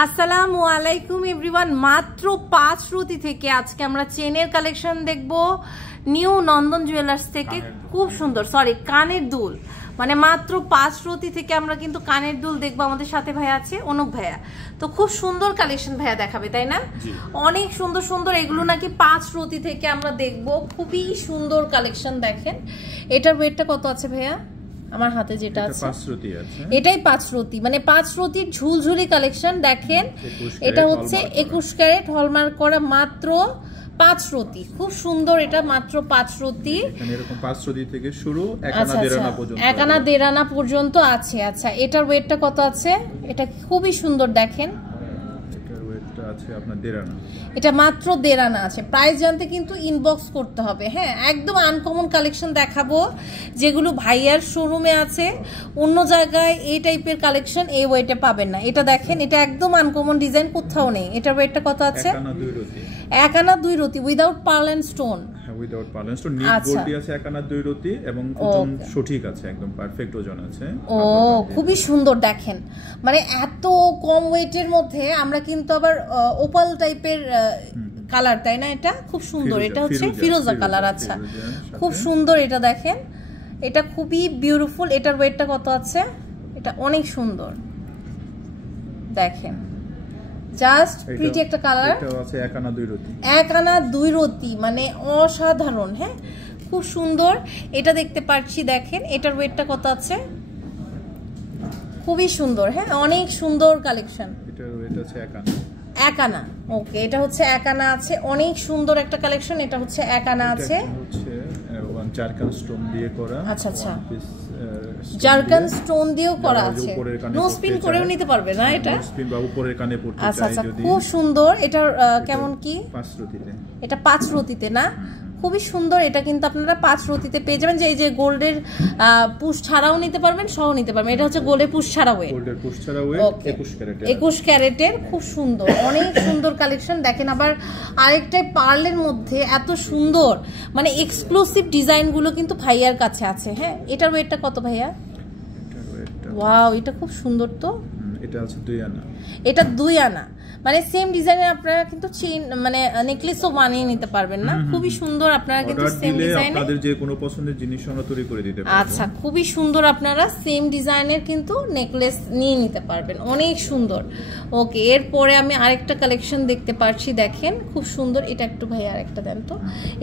আসসালামু আলাইকুম এভরিওয়ান। মাত্র 5 রুটি থেকে আজকে আমরা চেনের কালেকশন দেখব নিউ নন্দন জুয়েলার্স থেকে। খুব সুন্দর, সরি কানের দুল, মানে মাত্র 5 রুটি থেকে আমরা কিন্তু কানের দুল দেখবো। আমাদের সাথে ভাইয়া আছে অনুপ ভাইয়া, তো খুব সুন্দর কালেকশন ভাইয়া দেখাবে, তাই না? অনেক সুন্দর সুন্দর এগুলো নাকি 5 রুটি থেকে আমরা দেখবো। খুবই সুন্দর কালেকশন। দেখেন এটার ওয়েটটা কত আছে ভাইয়া? আমার হাতে যেটা আছে এটাই 5 রুটি, মানে 5 রুটির ঝুলঝুলি কালেকশন। দেখেন এটা হচ্ছে 21 ক্যারেট হলমার্ক করা, মাত্র 5 রুটি। খুব সুন্দর, এটা মাত্র 5 রুটি। এরকম 5 রুটি থেকে শুরু, এক আনা দেড় আনা পর্যন্ত, এক আনা দেড় আনা পর্যন্ত আছে। আচ্ছা এটার ওয়েটটা কত আছে? এটা খুবই সুন্দর, দেখেন এটার ওয়েটটা আছে আপনার দেড় আনা। এটা মাত্র দেড় আনা আছে। প্রাইস জানতে কিন্তু ইনবক্স করতে হবে। হ্যাঁ, একদম আনকমন কালেকশন দেখাবো যেগুলো ভাইয়ার শোরুমে আছে, অন্য জায়গায় এই টাইপের কালেকশন এই ওয়েটে পাবেন না। এটা দেখেন, এটা একদম আনকমন ডিজাইন, কোথাও নেই। এটার ওয়েটটা কত আছে? এক আনা 2 রুটি উইদাউট পার্ল এন্ড স্টোন। হ্যাঁ, without pearl and stone. Net গোল্ডি আছে এক আনা 2 রুটি এবং ওজন সঠিক আছে, একদম পারফেক্ট ওজন আছে। ও খুবই সুন্দর। দেখেন মানে এত কম ওয়েটের মধ্যে আমরা কিন্তু আবার ওপাল টাইপের কালার, তাই না? এটা খুব সুন্দর, এটা হচ্ছে ফিরোজা কালার। আচ্ছা খুব সুন্দর, এটা দেখেন এটা খুবই বিউটিফুল। এটার ওয়েটটা কত আছে? এটা অনেক সুন্দর, দেখেন জাস্ট প্রিটি একটা কালার। এটা আছে এক আনা 2 রুটি, এক আনা 2 রুটি, মানে অসাধারণ। হ্যাঁ খুব সুন্দর, এটা দেখতে পাচ্ছি। দেখেন এটার ওয়েটটা কত আছে? খুবই সুন্দর। হ্যাঁ অনেক সুন্দর কালেকশন। এটার ওয়েট আছে এক আনা। এক আনা, ওকে এটা হচ্ছে এক আনা আছে। অনেক সুন্দর একটা কালেকশন। এটা হচ্ছে এক আনা আছে, হচ্ছে জারকান স্টোন দিয়ে করা। আচ্ছা আচ্ছা, জারকান স্টোন দিয়েও করা আছে। নো স্পিন করেও নিতে পারবে না এটা? স্পিন বা উপরের কানে পড়তে চাই আচ্ছা আচ্ছা, যদি। খুব সুন্দর। এটার কেমন কি? 5 রুটিতে। এটা 5 রুটিতে না? খুবই সুন্দর। এটা কিন্তু আপনারা 5 রুটিতে পেয়ে যাবেন। যে এই যে গোল্ডের পুশ ছাড়াও নিতে পারবেন, সহ নিতে পারবেন। এটা হচ্ছে গোল্ডের পুশ ছাড়া ওয়েট, গোল্ডের পুশ ছাড়া ওয়েট 21 ক্যারেটের। 21 ক্যারেটের খুব সুন্দর, অনেক সুন্দর কালেকশন। দেখেন আবার আরেকটাই পার্লের মধ্যে এত সুন্দর, মানে এক্সক্লুসিভ ডিজাইনগুলো কিন্তু ভাইয়ার কাছে আছে। হ্যাঁ এটার ওয়েটটা কত ভাইয়া? এটার ওয়েটটা, ওয়াও এটা খুব সুন্দর। তো এটা আছে 2 আনা। এটা 2 আনা, মানে সেম ডিজাইনের আপনারা কিন্তু চেইন মানে নেকলেসও বানিয়ে নিতে পারবেন না? খুবই সুন্দর। আপনারা কিন্তু সেম ডিজাইনে আপনাদের যে কোনো পছন্দের জিনিস আমরা তৈরি করে দিতে পারবো। আচ্ছা খুবই সুন্দর, আপনারা সেম ডিজাইনের কিন্তু নেকলেস নিয়ে নিতে পারবেন, অনেক সুন্দর। ওকে এরপরে আমি আরেকটা কালেকশন দেখতে পাচ্ছি। দেখেন খুব সুন্দর। এটা একটু ভাই আরেকটা দেন তো।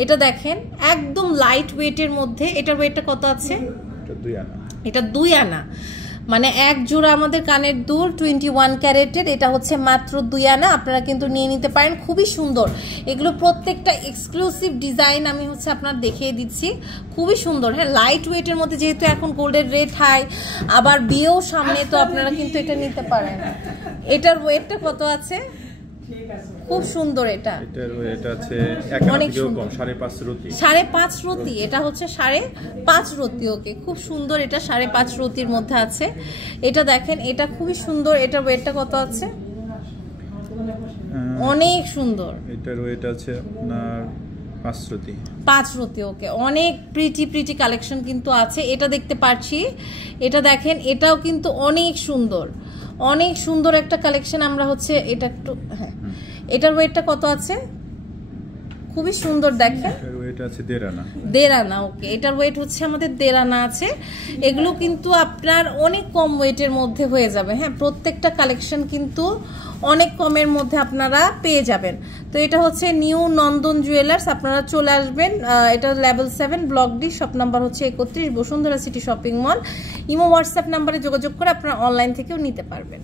এটা দেখেন একদম লাইট ওয়েটের মধ্যে। এটার ওয়েটটা কত আছে? এটা 2 আনা। এটা 2 আনা, মানে এক জোড়া আমাদের কানের দুল 21 ক্যারেটের। এটা হচ্ছে মাত্র 2 আনা। আপনারা কিন্তু নিয়ে নিতে পারেন, খুবই সুন্দর। এগুলো প্রত্যেকটা এক্সক্লুসিভ ডিজাইন আমি হচ্ছে আপনার দেখিয়ে দিচ্ছি, খুবই সুন্দর। হ্যাঁ লাইট ওয়েটের মধ্যে, যেহেতু এখন গোল্ডের রেট হাই, আবার বিয়েও সামনে, তো আপনারা কিন্তু এটা নিতে পারেন। এটার ওয়েটটা কত আছে? খুব সুন্দর। এটা এটার ওয়েট আছে এক আনা থেকেও কম, 5.5 রুটি। 5.5 রুটি, এটা হচ্ছে 5.5 রুটি। ওকে খুব সুন্দর, এটা 5.5 রুটির মধ্যে আছে। এটা দেখেন এটা খুবই সুন্দর। এটার ওয়েটটা কত আছে? অনেক সুন্দর। এটার ওয়েট আছে আপনার 5 রুটি। 5 রুটি। ওকে অনেক প্রিটি প্রিটি কালেকশন কিন্তু আছে। এটা দেখতে পাচ্ছি, এটা দেখেন এটাও কিন্তু অনেক সুন্দর, অনেক সুন্দর একটা কালেকশন। আমরা হচ্ছে এটা একটু, হ্যাঁ এটার ওয়েটটা কত আছে? খুবই সুন্দর। দেখেন এটার ওয়েট আছে 1.5 আনা। 1.5 আনা। ওকে এটার ওয়েট হচ্ছে আমাদের 1.5 আনা আছে। এগুলো কিন্তু আপনার অনেক কম ওয়েটের মধ্যে হয়ে যাবে। হ্যাঁ প্রত্যেকটা কালেকশন কিন্তু অনেক কমের মধ্যে আপনারা পেয়ে যাবেন। তো এটা হচ্ছে নিউ নন্দন জুয়েলার্স, আপনারা চলে আসবেন। এটা level 7 block D, shop number হচ্ছে 31, Bashundhara city shopping mall. Imo WhatsApp নাম্বারে যোগাযোগ করে আপনারা অনলাইন থেকেও নিতে পারবেন।